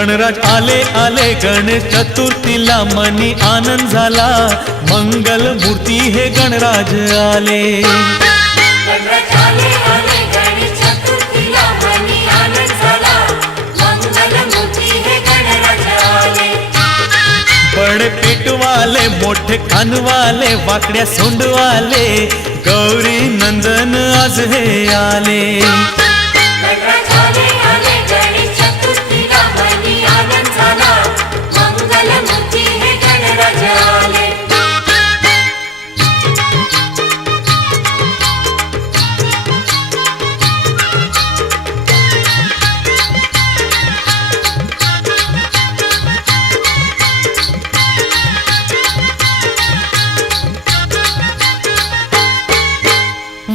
गणराज आले आले गणेश चतुर्थीला मनी आनंद झाला, मंगल मूर्ती हे गणराज आले। गणराज आले आले गणेश चतुर्थीला मनी आनंद झाला, मंगल मूर्ती हे गणराज आले। बड़े पेटवाले मोठे कानवाले वाकड्या सोंडवाले, गौरी नंदन आज हे आले। गणराज आले आले गणेश चतुर्थीला मनी आनंद झाला, मंगल मूर्ती हे गणराज आले।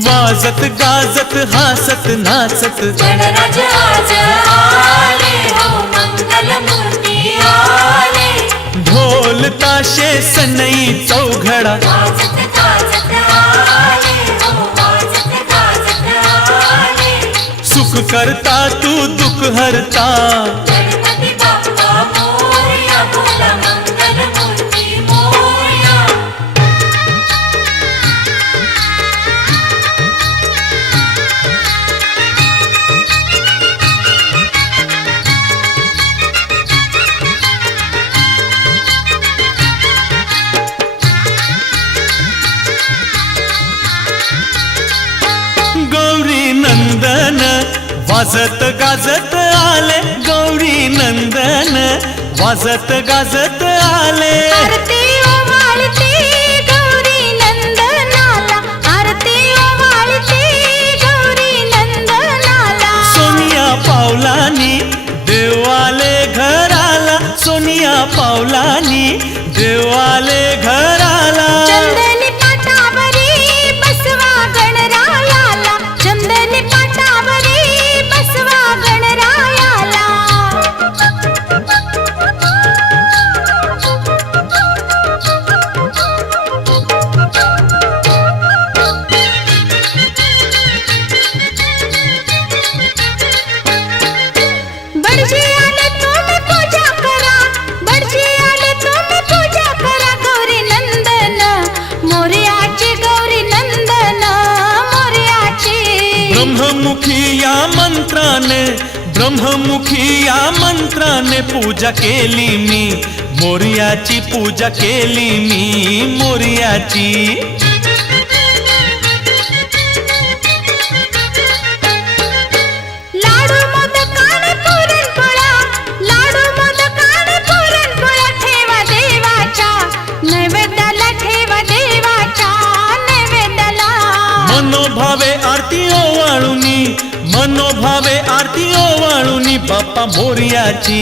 वाजत गाजत हासत नाचत गणराज आज आले हो, मंगल मूर्ती आले। ढोल ताशे सनई चौघडा, वाजत गाजत आले हो, वाजत गाजत आले। सुख करता तू दुख हरता, गणपती बाप्पा मोरया, बोला मंगल मूर्ती मोरया। गौरी नंदन वाजत गाजत आले, गौरी नंदन वाजत गाजत आले। आरती ओवाळते गौरी नंदनाला, आरती ओवाळते गौरी नंदनाला। सोनिया पावलानी देवाले घराला, सोनिया पावलानी देवाले घराला। चंदनी पाटावरी बसवा गणरायाला, चंदनी पाटावरी बसवा गणरायाला। बडजी आले तुम्ही पूजा करा, बडजी आले तुम्ही पूजा करा। गौरी नंदन मोरयाची, गौरी नंदन मोरयाची। ब्रह्ममुखी या मंत्राने, ब्रह्ममुखी या मंत्राने पूजा केली मी, मोरयाची पूजा केली मी मोरयाची। लाडू मोदकाने पुरणपोळ्या, लाडू मोदकाने पुरणपोळ्या। ठेवा देवाच्या नैवेद्याला, ठेवा देवाच्या नैवेद्याला। मनोभावे आरती ओवाळुनी, मनोभावे आरती ओवाळुनी, बाप्पा मोरयाची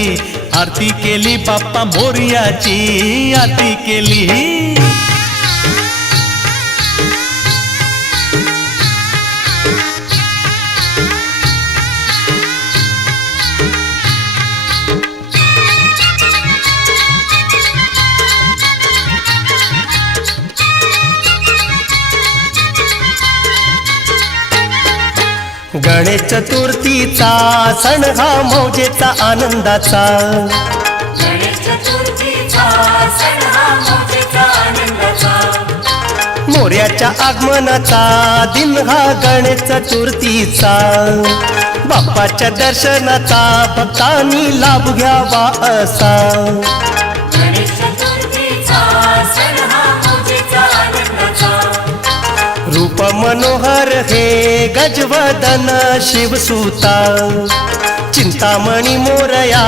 आरती केली, बाप्पा मोरयाची आरती केली। गणेश चतुर्थीचा सण हा मौजेचा आनंदाचा, गणेश चतुर्थीचा सण हा मौजेचा आनंदाचा। मोरयाच्या आगमनाचा दिन हा गणेश चतुर्थीचा, बाप्पाच्या दर्शनाचा भक्तांनी लाभ घ्यावा असा। गणेश चतुर्थीचा सण हा मौजेचा आनंदाचा। रूप मनोहर हे गजवदन शिवसुता, चिंतामणी मोरया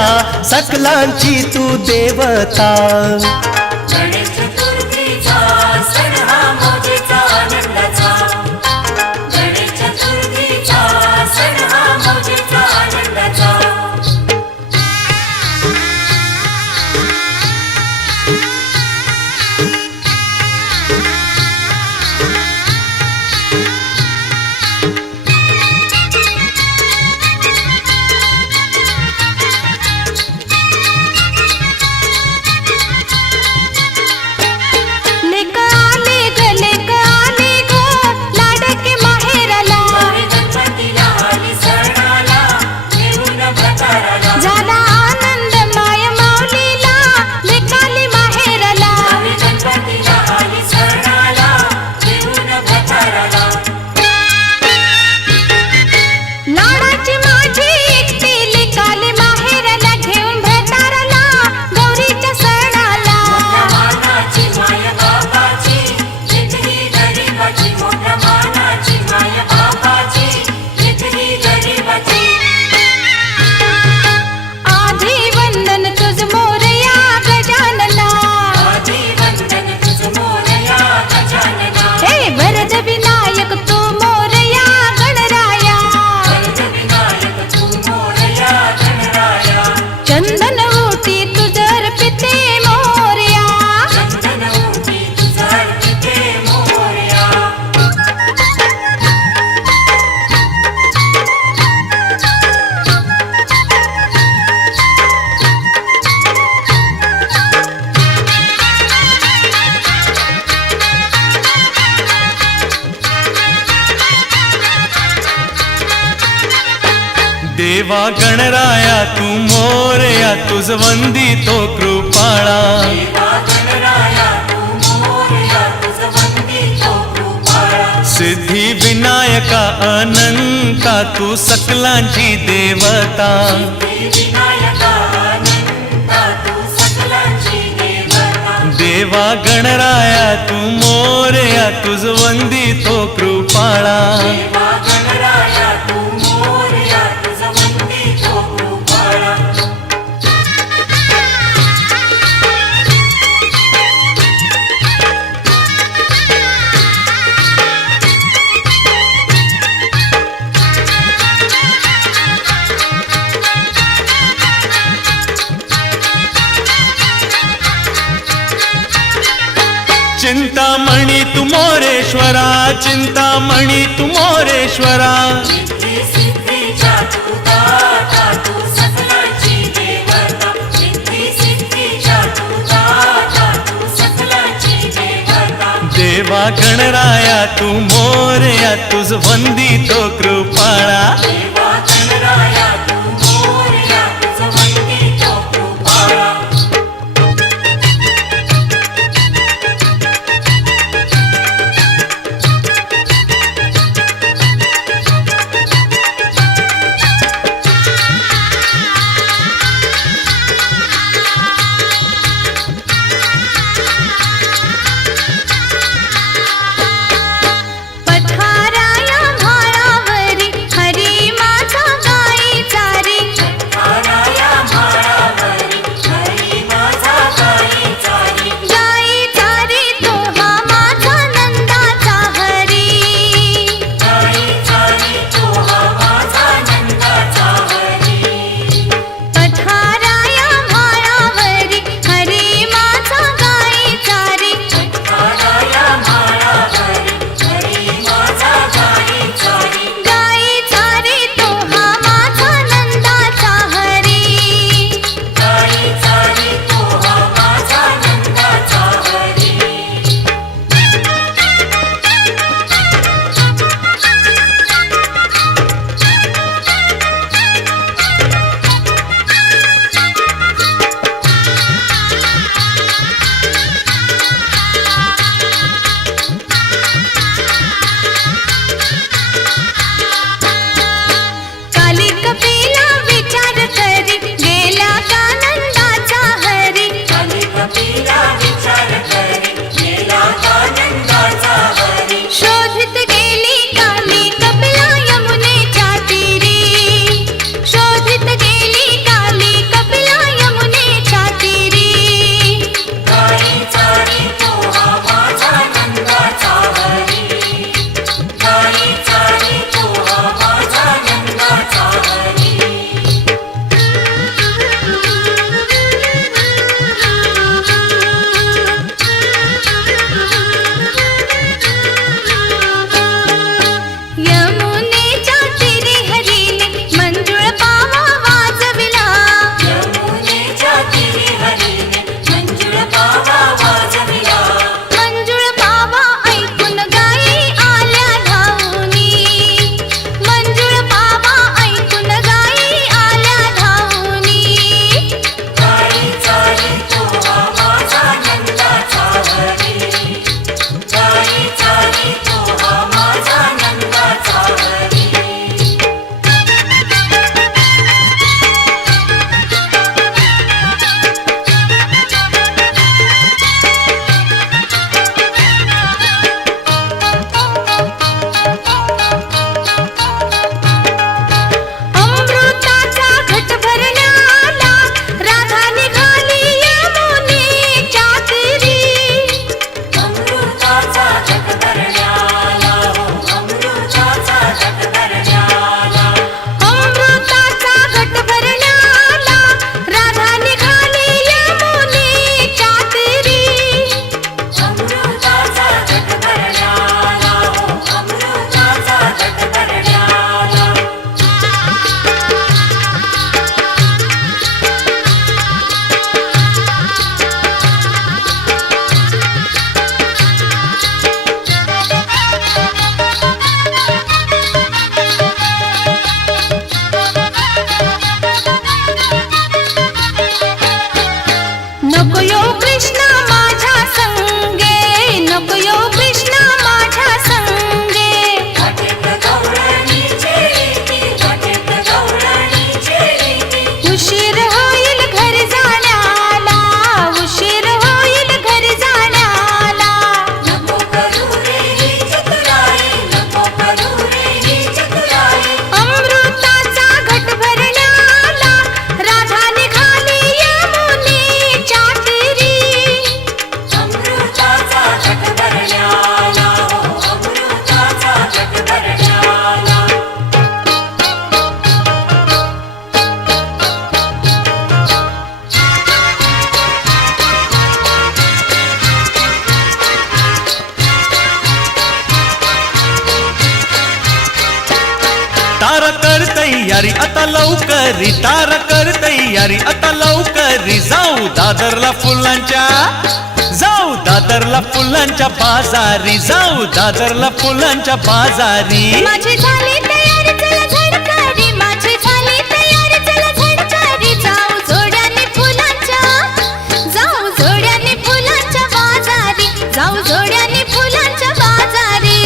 सकलांची तू देवता। गणेश चतुर्थीचा सण हा मौजेचा आनंदाचा, गणेश चतुर्थीचा सण हा मौजेचा आनंदाचा। देवा गणराया तू मोरया तुझ वंदितो कृपाळा देवा गणराया तू मोरया तुझ वंदितो कृपाळा सिद्धी विनायका अनंता तू सकलांची देवता विनायका अनंता तू सकलांची देवता देवा गणराया तू मोरया तुझ वंदितो कृपाळा देवा गणराया तू मोरया तुझ वंदितो कृपाळा चिंतामणी तू मोरेश्वरा चिंतामणी तू मोरेश्वरा सिद्धी सिद्धीच्या तू दाता तू सकलांची देवता सिद्धी सिद्धीच्या तू दाता तू सकलांची देवता देवा गणराया तू मोरया तुझ वंदितो कृपाळा देवा गणराया तू मोरया तुझ वंदितो कृपाळा पठाराया भारावरी हरी माझा गाई तयारी आता लवकरी, तार कर तयारी आता लवकरी. जाऊ दादरला फुलांच्या, जाऊ दादरला फुलांच्या बाजारी, जाऊ दादरला फुलांच्या बाजारी. माझी झाली तयारी चला झडकारी, माझी झाली तयारी चला झडकारी. जाऊ जोड्याने फुलांच्या, जाऊ जोड्याने फुलांच्या बाजारी, जाऊ जोड्याने फुलांच्या बाजारी.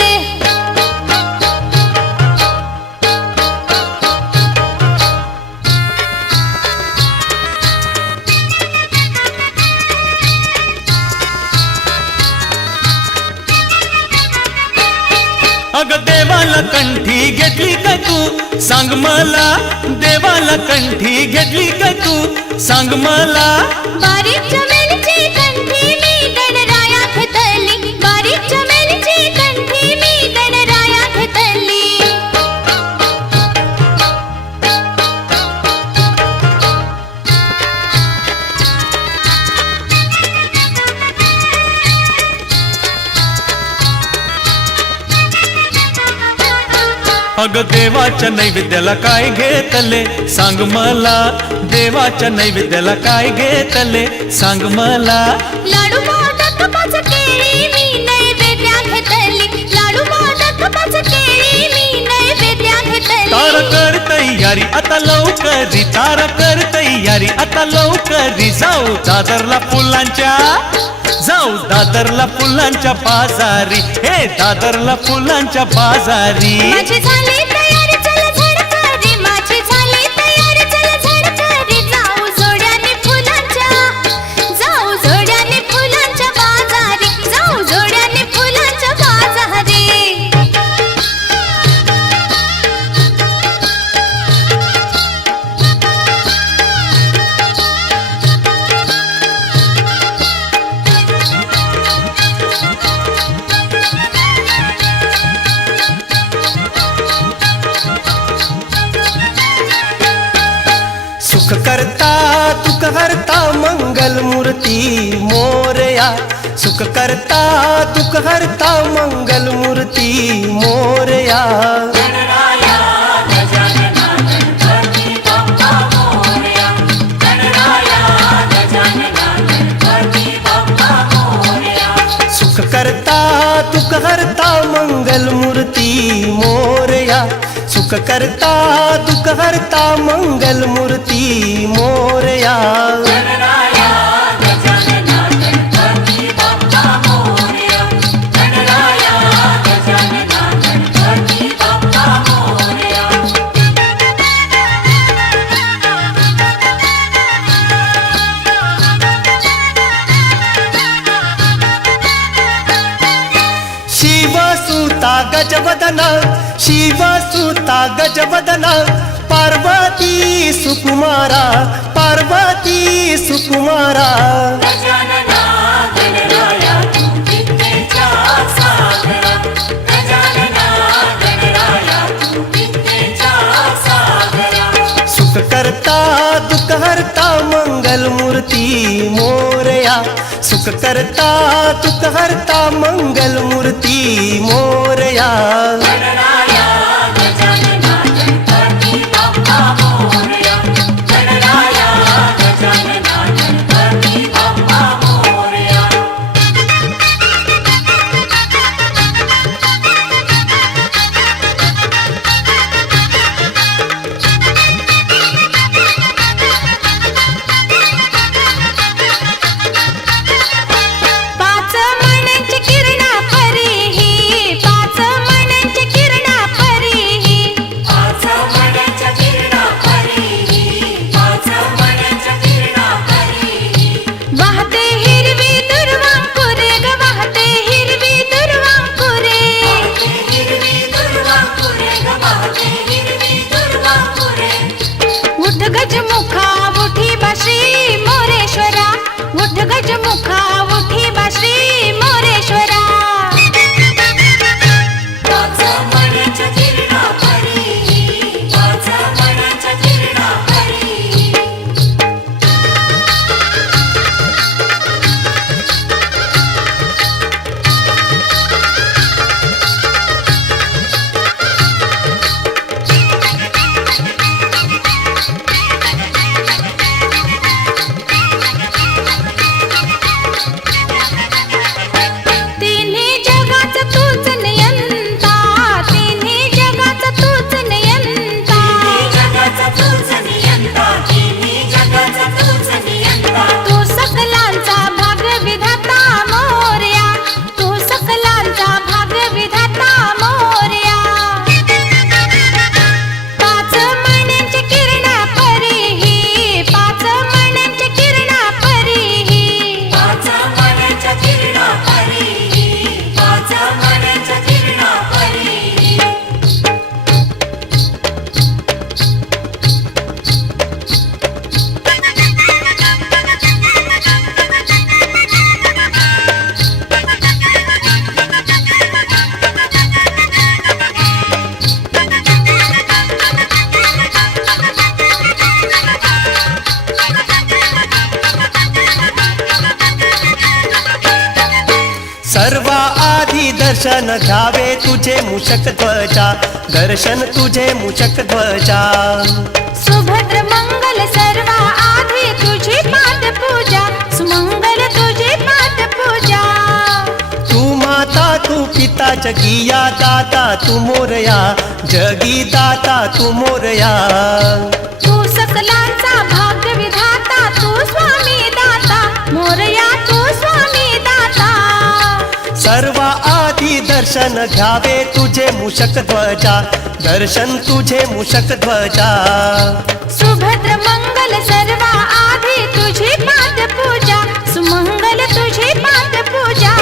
अग देवाला कंठी घेतली काय तू सांग मला, देवाला कंठी घेतली काय तू सांग मला. बारीक चमेलीची कंठी मी गणराया घेतली, बारीक चमेलीची कंठी मी गणराया घेतली. अग देवाच्या नैवेद्याला काय घेतले सांग मला, देवाच्या नैवेद्याला काय घेतले सांग मला. लाडू मोदक पाच केळी मी नैवेद्या घेतली, लाडू मोदक पाच केळी मी नैवेद्या घेतली. तार कर तयारी आता लवकरी, तार कर तयारी आता लवकरी. जाऊ दादरला फुलांच्या, जाऊ दादरला फुलांच्या बाजारी, हे दादरला फुलांच्या बाजारी. माझी झाली तयारी चला झडकारी, माझी झाली तयारी चला झडकारी. जाऊ जोड्याने फुलांच्या, जाऊ जोड्याने फुलांच्या बाजारी, जाऊ जोड्याने फुलांच्या बाजारी. सुख करता दुःख हरता मंगल मूर्ती मोरया. सुख करता दुःख हरता मंगल मूर्ती मोरया. गणराया गजानना गणपती बाप्पा मोरया, गणराया गजानना गणपती बाप्पा मोरया. सुख करता दुःख हरता मंगल मूर्ती मोरया. सुख करता दुःख हरता मंगल मूर्ती मोरया. गणराया गजानना गणपती बाप्पा मोरया, गणराया गजानना गणपती बाप्पा मोरया. शिवसुता गजवदना, शिवसुता गजवदना. पार्वती सुकुमारा, पार्वती सुकुमारा. गजानना गणराया तू विद्येच्या सागरा, गजानना गणराया तू विद्येच्या सागरा. सुख करता दुःख हरता मंगल मूर्ती मोरया. सुख करता दुःख हरता मंगल मूर्ती मोरया. गणराया गजानना गणपती बाप्पा मोरया, गणराया गजानना गणपती बाप्पा मोरया. पाच मण्यांची किरणा परी ही, पाच मण्यांची आधी दर्शन घ्यावे तुझे मूषक ध्वजा, दर्शन तुझे मूषक ध्वजा. सुभद्र मंगल सर्वा आधी तुझी पाद पूजा, सुमंगल तुझी पाद पूजा. तू माता तू पिता जगिया दाता तू मोरया, जगी दाता तू मोरया. तू सकलांचा भाग्य विधाता, तू स्वामी दाता मोरया, तू स्वामी दाता. सर्व आधी दर्शन घ्यावे तुझे मूषक ध्वजा, दर्शन तुझे मूषक ध्वजा. सुभद्र मंगल सर्वा आधी तुझी पाद पूजा, सुमंगल तुझी पाद पूजा.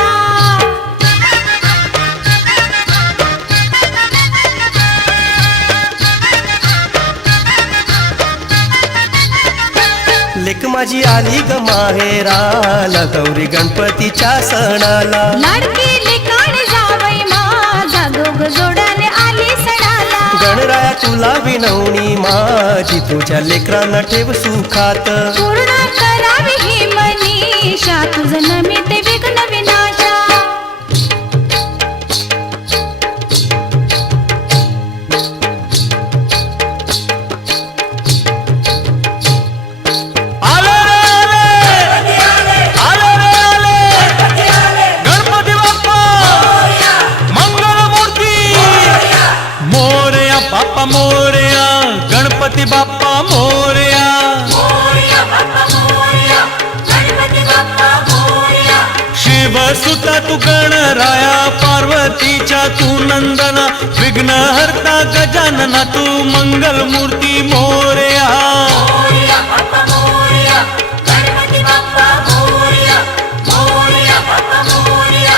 लेक माझी आली ग माहेराला, गौरी गणपतीच्या सणाला. लाडकी लेकाणी जावई माझा, दोघ जोडाने आली सणाला. गणराया तुला विनवणी माझी, तुझ्या लेकरांना ठेव सुखात. पूर्ण करावी ही मनीषा, तुझं नमिते विघ्न विनाशा. आले रे आले, आले रे आले, गणपती बाप्पा मंगल मूर्ती मोरया, बाप्पा मोरया, गणपती बाप्पा मोरया. मोरया बाप्पा मोरया, गणपती बाप्पा मोरया. शिव सुता तू गणराया, पार्वतीच्या तू नंदना, विघ्नहर्ता गजानना तू मंगल मूर्ती मोरया. मोरया बाप्पा मोरया, गणपती बाप्पा मोरया. मोरया बाप्पा मोरया,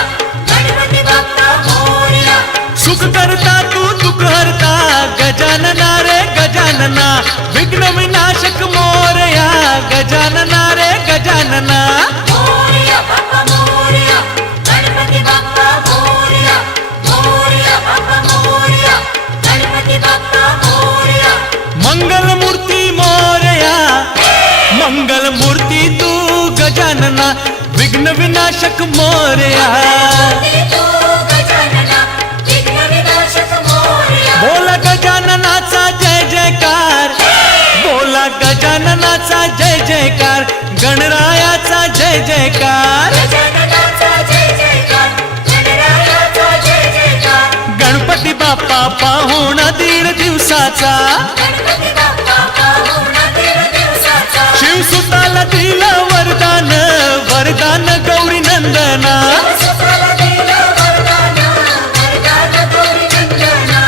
गणपती बाप्पा मोरया. सुख करता तू दुःख हरता, गजानना रे गजानना, विघ्न विनाशक मोरया, गजानना रे गजानना. मोरया बाप्पा मोरया, गणपती बाप्पा मोरया. मोरया बाप्पा मोरया, गणपती बाप्पा मोरया. मंगल मूर्ती मोरया, मंगल मूर्ती तू गजानना, विघ्न विनाशक मोरया. तू गजानना, विघ्न विनाशक मोरया. बोला गजाननाचा जय जयकार, बोला गजाननाचा जय जयकार, गणरायाचा जय जयकार. गजाननाचा जय जयकार, गणरायाचा जय जयकार. गणपती बाप्पा पाहुणा दीड दिवसाचा, गणपती बाप्पा पाहुणा दीड दिवसाचा. शिवसुताला दिलं वरदान, वरदान गौरी नंदना. सुताला दिलं वरदान, वरदान गौरी नंदना.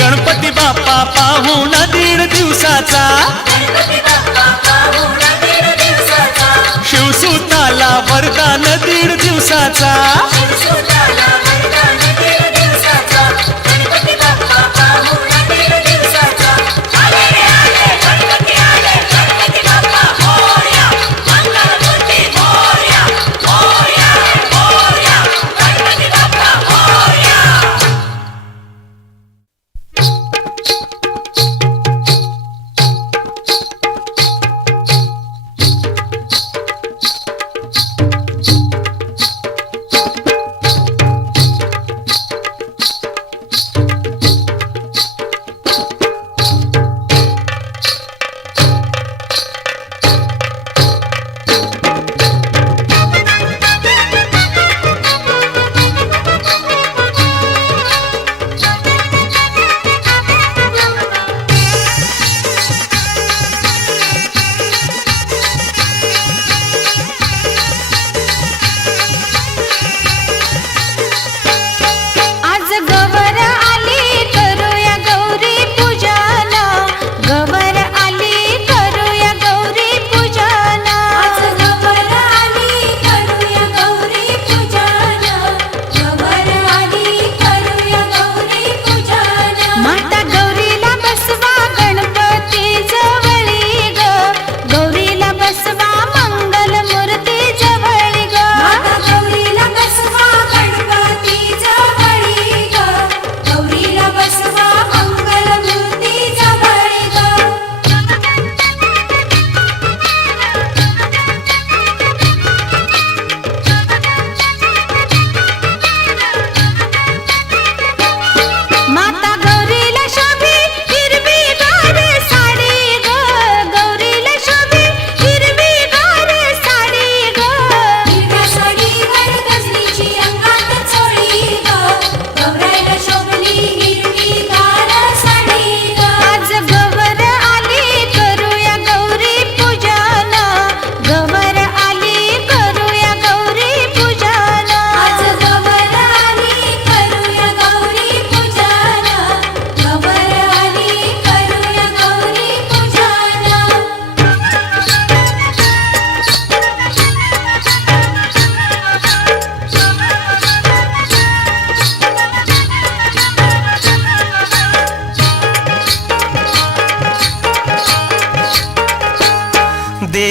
गणपती बाप्पा पाहुणा दीड दिवसाचा, गणपती बाप्पा पाहुणा दीड दिवसाचा. शिवसुताला वरदान दीड दिवसाचा. शिवसुताला वरदान दीड दिवसाचा. गणपती बाप्पा पाहुणा दीड दिवसाचा. आले रे आले, गणपती आले, गणपती बाप्पा मोरया. मंगलमूर्ती मोरया, मोरया, मोरया, गणपती बाप्पा मोरया.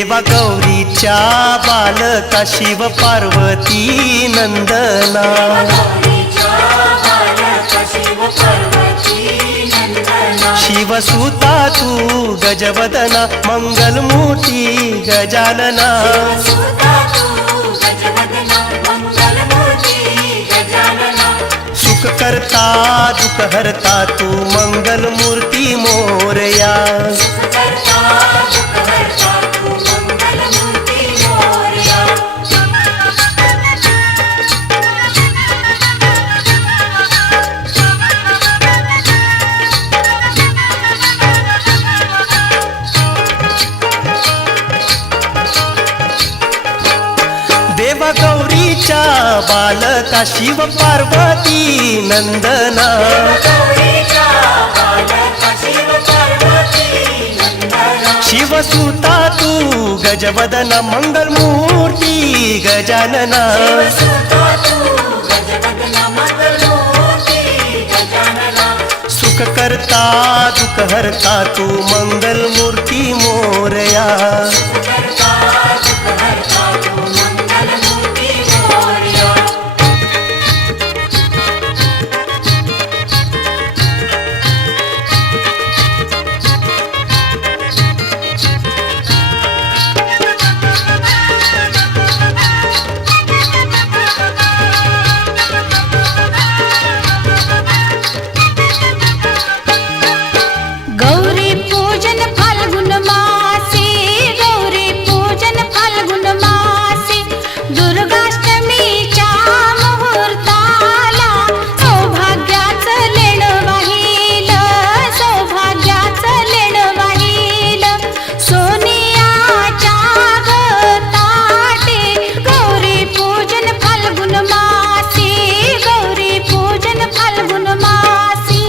देवा गौरीच्या बालका शिव पार्वती नंदना गौरीच्या बालका शिव पार्वती नंदना शिवसुता तू गजवदना मंगलमूर्ती गजानना सुता तू गजवदना मंगलमूर्ती गजानना सुख करता दुख हरता तू मंगलमूर्ती मोरया करता दुःख हरता तू मंगलमूर्ती मोरया देवा गौरीच्या बालका शिव पार्वती नंदना गौरीच्या बालका शिव पार्वती नंदना शिवसुता तू गजवदना मंगलमूर्ती गजानना सुता तू गजवदना मंगलमूर्ती गजानना सुख करता दुख हरता तू मंगलमूर्ती मोरया करता दुःख हरता तू मंगलमूर्ती मोरया गौरी पूजन फाल्गुन मासी गौरी पूजन फाल्गुन मासी दुर्गाष्टमीच्या मुहूर्ताला सौभाग्याचं लेण वाहिल सौभाग्याचं लेण वाहिल सोनियाच्या गताटे गौरी पूजन फाल्गुन मासी गौरी पूजन फाल्गुन मासी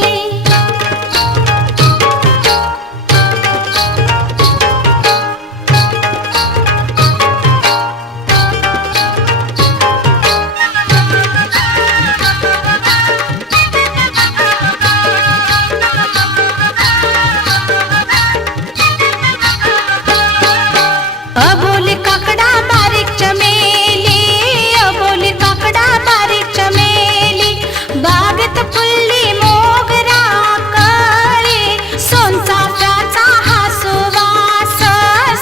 अबोली काकडा बारीक चमेली अबोली काकडा बारीक चमेली बागेत फुलली मोगरा कळे सोनचाफ्याचा हा सुवास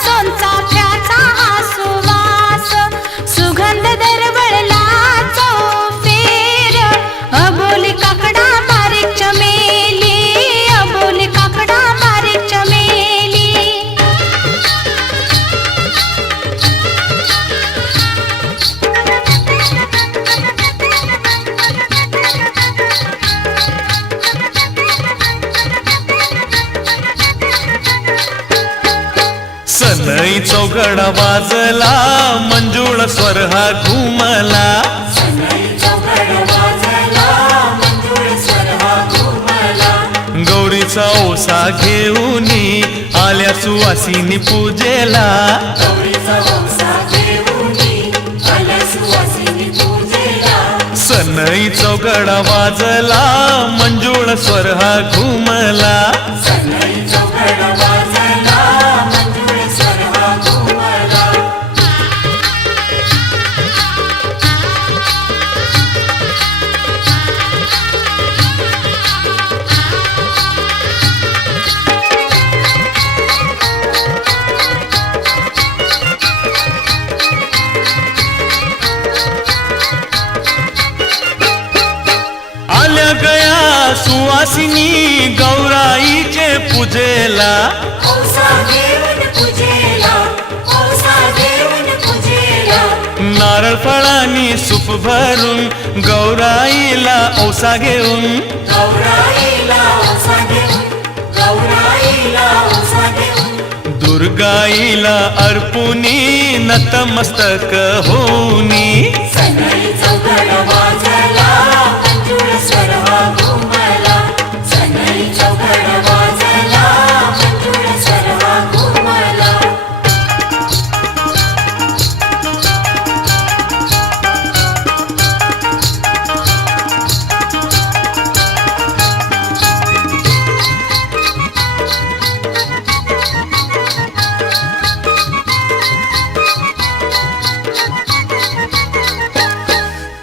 सोनचाफ्याचा हा सुवास सुगंध दरवळला चौफेर अबोली काकडा बारीक चमेली अबोली काकडा बारीक चमेली सनई चौघडा वाजला मंजुळ स्वर हा घुमला सनई चौघड वाजला मंजुळ स्वर हा घुमला गौरीचा ओसा घेऊनी आल्या सुवासिनी पूजेला गौरीचा वंसा घेऊनी आल्या सुवासिनी पूजेला सनई चौघडा वाजला मंजुळ स्वर हा घुमला सनई चौघड वाजला मंजुळ स्वर हा घुमला आल्या गया सुवासिनी गौराईचे पूजेला औसा घेऊन पूजेला औसा घेऊन पूजेला नारळ फळांनी सूप भरून गौराईला ओसा घेऊन गौराईला औसा घेऊन गौराईला औसा घेऊन दुर्गाईला अर्पुनी नतमस्तक होनी सनई चौघड वाजला मंजुळ स्वर हा घुमला सनई चौघड वाजला मंजुळ स्वर हा घुमला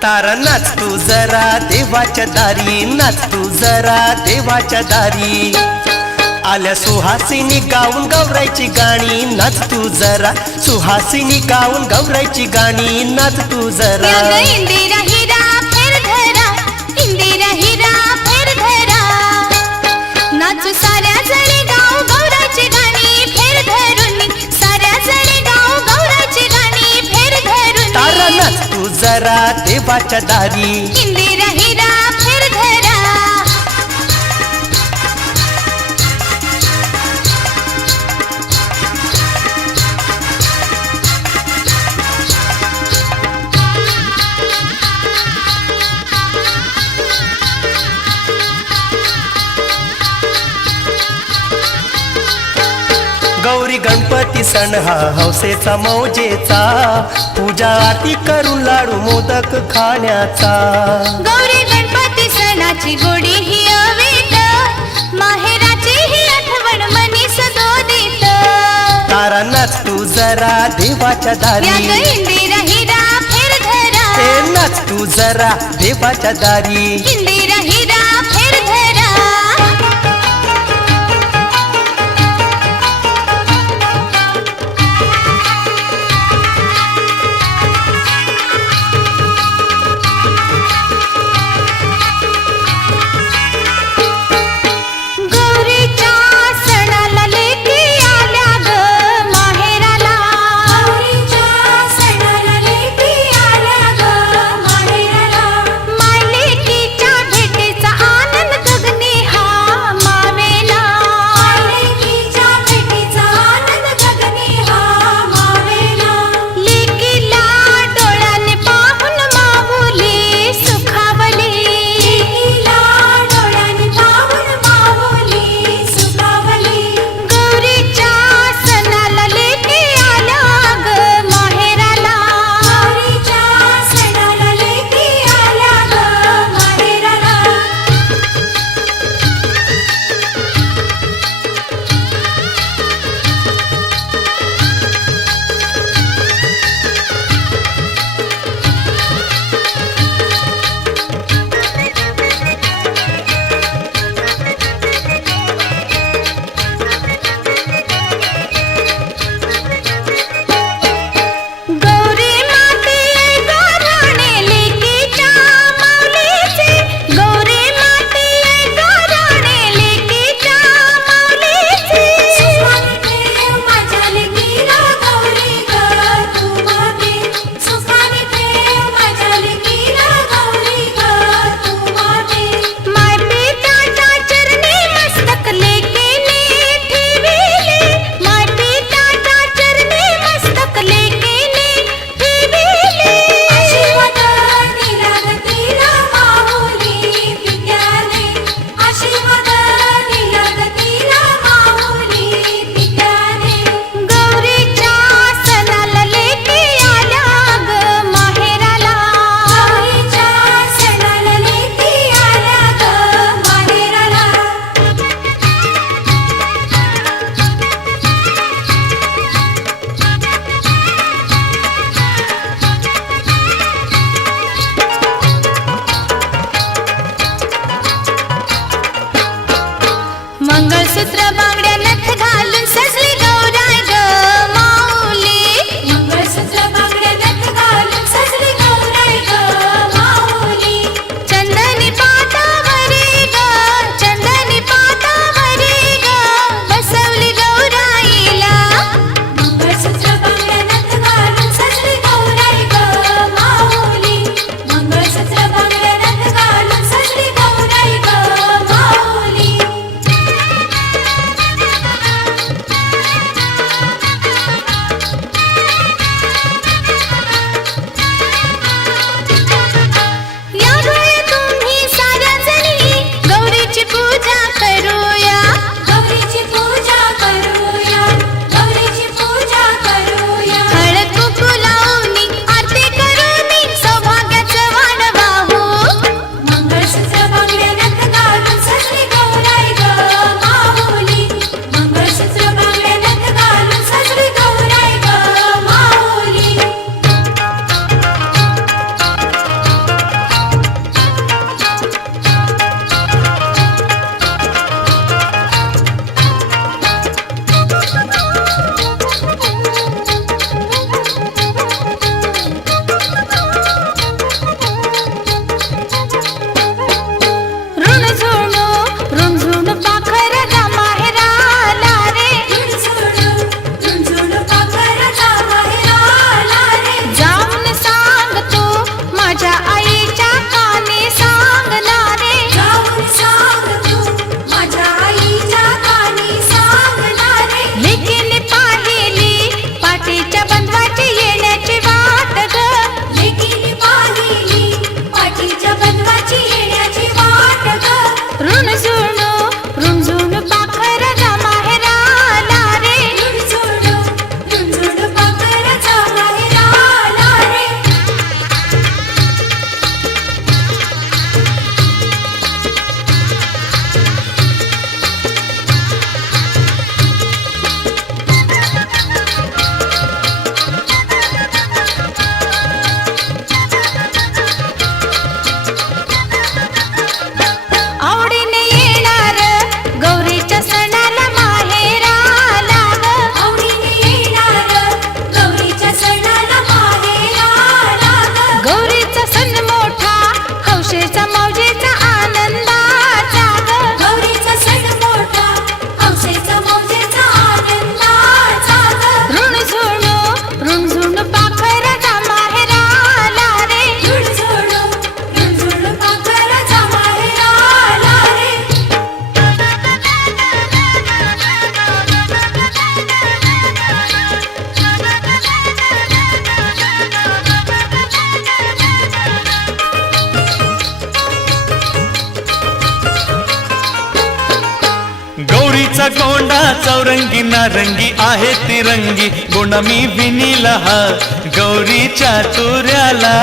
तारा नाच तू जरा देवाच्या दारी, नाच तू जरा देवाच्या दारी. आल्या सुहासिनी गाऊन गौरायची गाणी, नाच तू जरा सुहासिनी गाऊन गौरायची गाणी, नाच तू जरा. या ग इंदिरा हिरा फेर धरा, इंदिरा हिरा फेर धरा. नाचू साऱ्या जणी गाऊ गौराची गाणी फेर धरून, साऱ्या जणी गाऊ गौराची गाणी फेर धरून. तारा नाच तू जरा देवाच्या दारी, इंदिरा हिरा फेर धरा. गौरी गणपती सण हा हौसेचा मौजेचा, पूजा आरती करून लाडू मोदक खाण्याचा. गौरी गणपती सणाची गोडी ही अवीट, माहेराची ही आठवण मनी सदोदित. तारा नाच तू जरा देवाच्या या दारी, ग इंदिरा हिरा फेर धरा, ए नाच तू जरा देवाच्या दारी. इंदिरा हिरा फेर धरा. गौरीच्या सणाला लेकी आल्या ग माहेराला, गौरीच्या सणाला लेकी आल्या ग माहेराला. मायलेकीच्या भेटीचा आनंद गगनी हा मावेला. लेकीच्या भेटीचा आनंद गगनी हा मावेला. लेकीला डोळ्याने पाहून माऊली सुखावली, लेकीला डोळ्याने पाहून माऊली सुखावली. गौरीच्या सणाला लेकी आल्या ग माहेराला. गौरीच्या सणाला लेकी आल्या ग माहेराला. गौरी माते गाराणे लेकीच्या माऊलीचे, गौरी माते गाराणे लेकीच्या माऊलीचे. सुखाने ठेव माझ्या लेकीला गौरी ग तू माते. सुखाने ठेव माझ्या लेकीला गौरी ग तू माते. मायपिताच्या चरणी मस्तक लेकीने ठेविले, मायपिताच्या चरणी मस्तक लेकीने ठेविले. आशीर्वाद दिला ग तिला माऊली पित्याने. आशीर्वाद दिला ग तिला माऊली पित्याने. गौरीच्या सणाला लेकी आल्या ग माहेराला. गौरीच्या सणाला लेकी आल्या ग माहेराला. मंगळसूत्र बांगड्या नथ घालून सजली गौराय ग माऊली. मंगळसूत्र बांगड्या नथ घालून सजली गौराई ग माऊली. चंदनी पाटावरी ग, चंदनी पाटावरी ग, बसवली गौराईला. मंगळसूत्र बांगड्या नथ घालून सजली गौराई ग माऊली. मंगळसूत्र बांगड्या नथ घालून सजली गौराई ग माऊली. गौरीचा गोंडा चौरंगी नारंगी आहे तिरंगी गोंडा मी विनीला हा गौरीच्या तुऱ्याला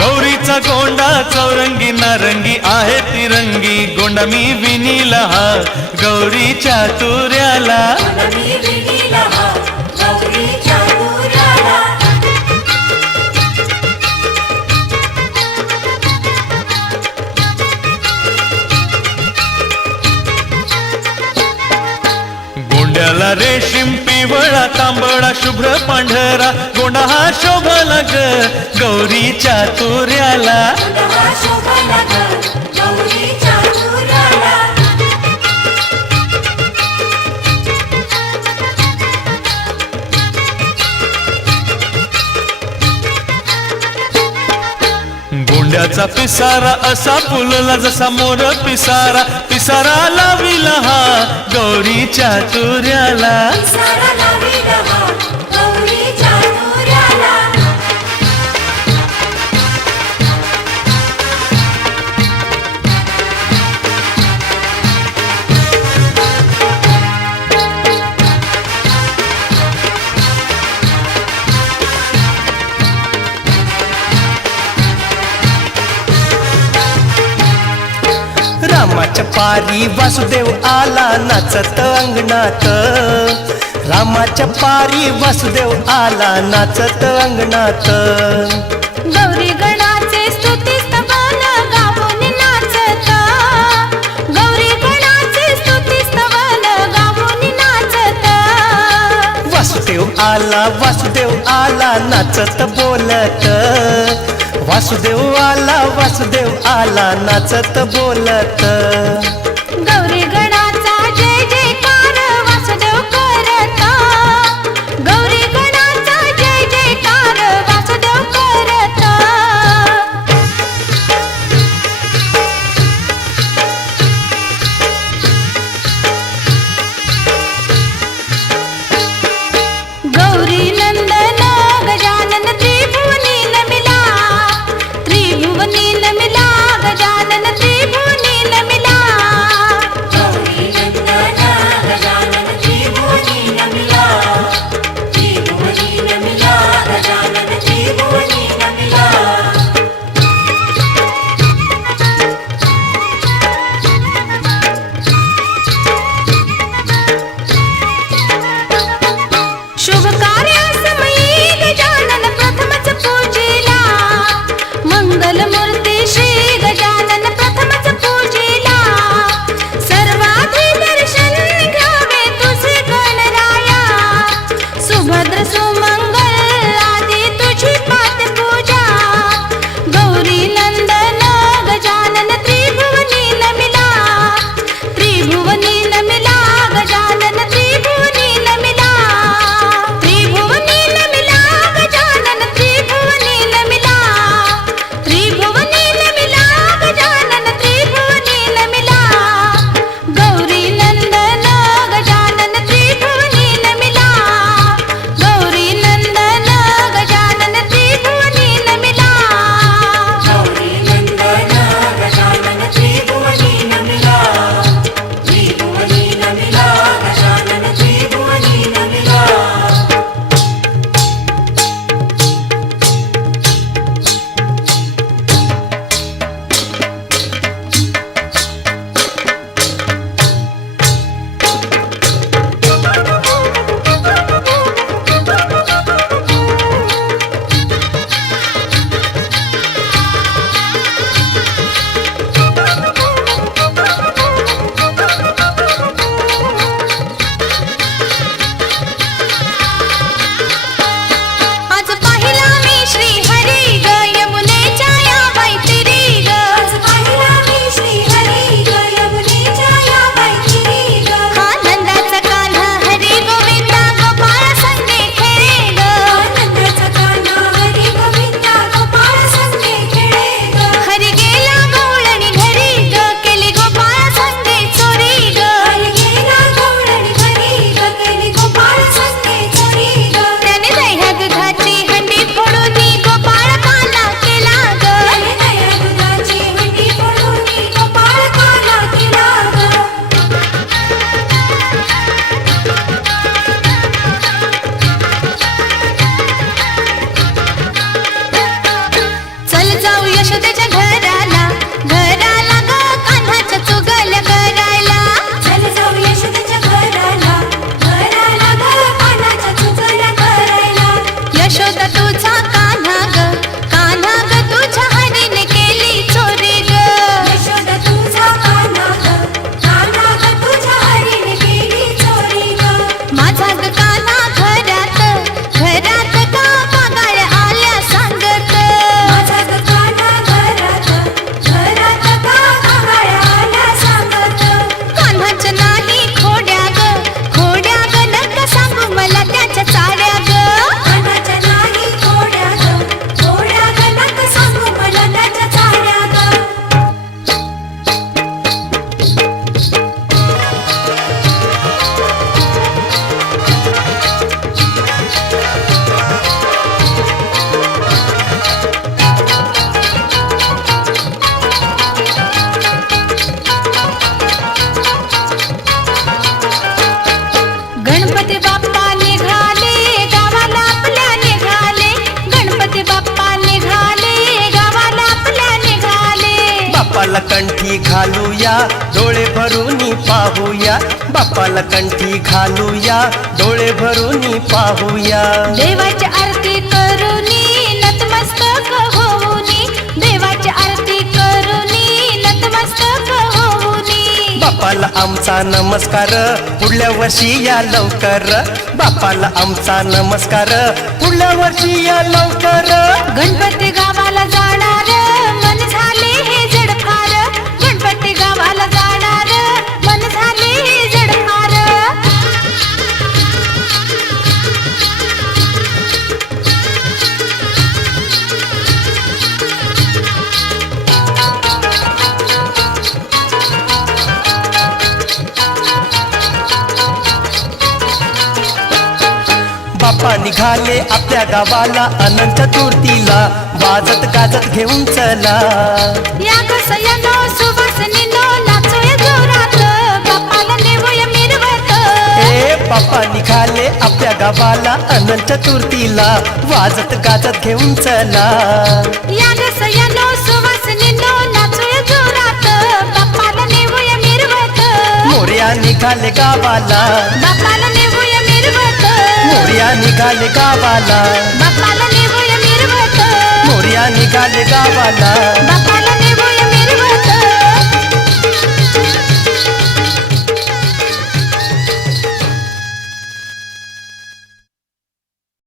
गौरीचा गोंडा चौरंगी नारंगी आहे तिरंगी गोंडा मी विनीला हा गौरीच्या तुऱ्याला गोंड्याला रेशीम पिवळा तांबडा शुभ्र पांढरा गोंडा हा शोभला ग गौरीच्या तुऱ्याला गोंड्याचा पिसारा असा फुलला जसा मोर पिसारा पिसारा लाविला हा गौरीच्या तुऱ्याला रामाच्या पारी वासुदेव आला नाचत अंगणात रामाच्या पारी वासुदेव आला नाचत अंगणात गौरी गणाचे स्तुती स्तवन गाऊन नाचत गौरी गणाचे स्तुती स्तवन गाऊन नाचत वासुदेव आला नाचत बोलत वासुदेव आला नाचत बोलत गौरी गणाचा जय जयकार वासुदेव करत गौरी गणाचा जय जयकार वासुदेव करत गौरी नंदन गजानन त्रिभुवनी नमिला गजानन त्रिभुवनी नमिला बापाला कंठी घालूया डोळे भरून पाहूया बापाला कंठी घालूया डोळे भरून पाहूया देवाची आरती करूनी नतमस्तक होऊनी देवाची आरती करूनी नतमस्तक होऊनी बापाला आमचा नमस्कार पुढल्या वर्षी या लवकर बापाला आमचा नमस्कार पुढल्या वर्षी या लवकर गणपती गावाला जाणार मन झाले हे जडफार गणपती गावाला जाणार मन झाले हे जडफार बापा निघाले आपल्या गावाला अनंत चतुर्थीला वाजत गाजत घेऊन चला या कसयानो सुवासनीनो नाचूया जोरात बापाला नेऊया मिरवत ए बापा निघाले आपल्या गावाला अनंत चतुर्थीला वाजत गाजत घेऊन चला या कसयानो सुवासनीनो नाचूया जोरात बापाला नेऊया मिरवत मोर्या निघाले गावाला बापाला नेऊया मिरवत मोर्या निघाले गावाला बापाला नेऊया मिरवत मोर्या निघाले गावाला बापाला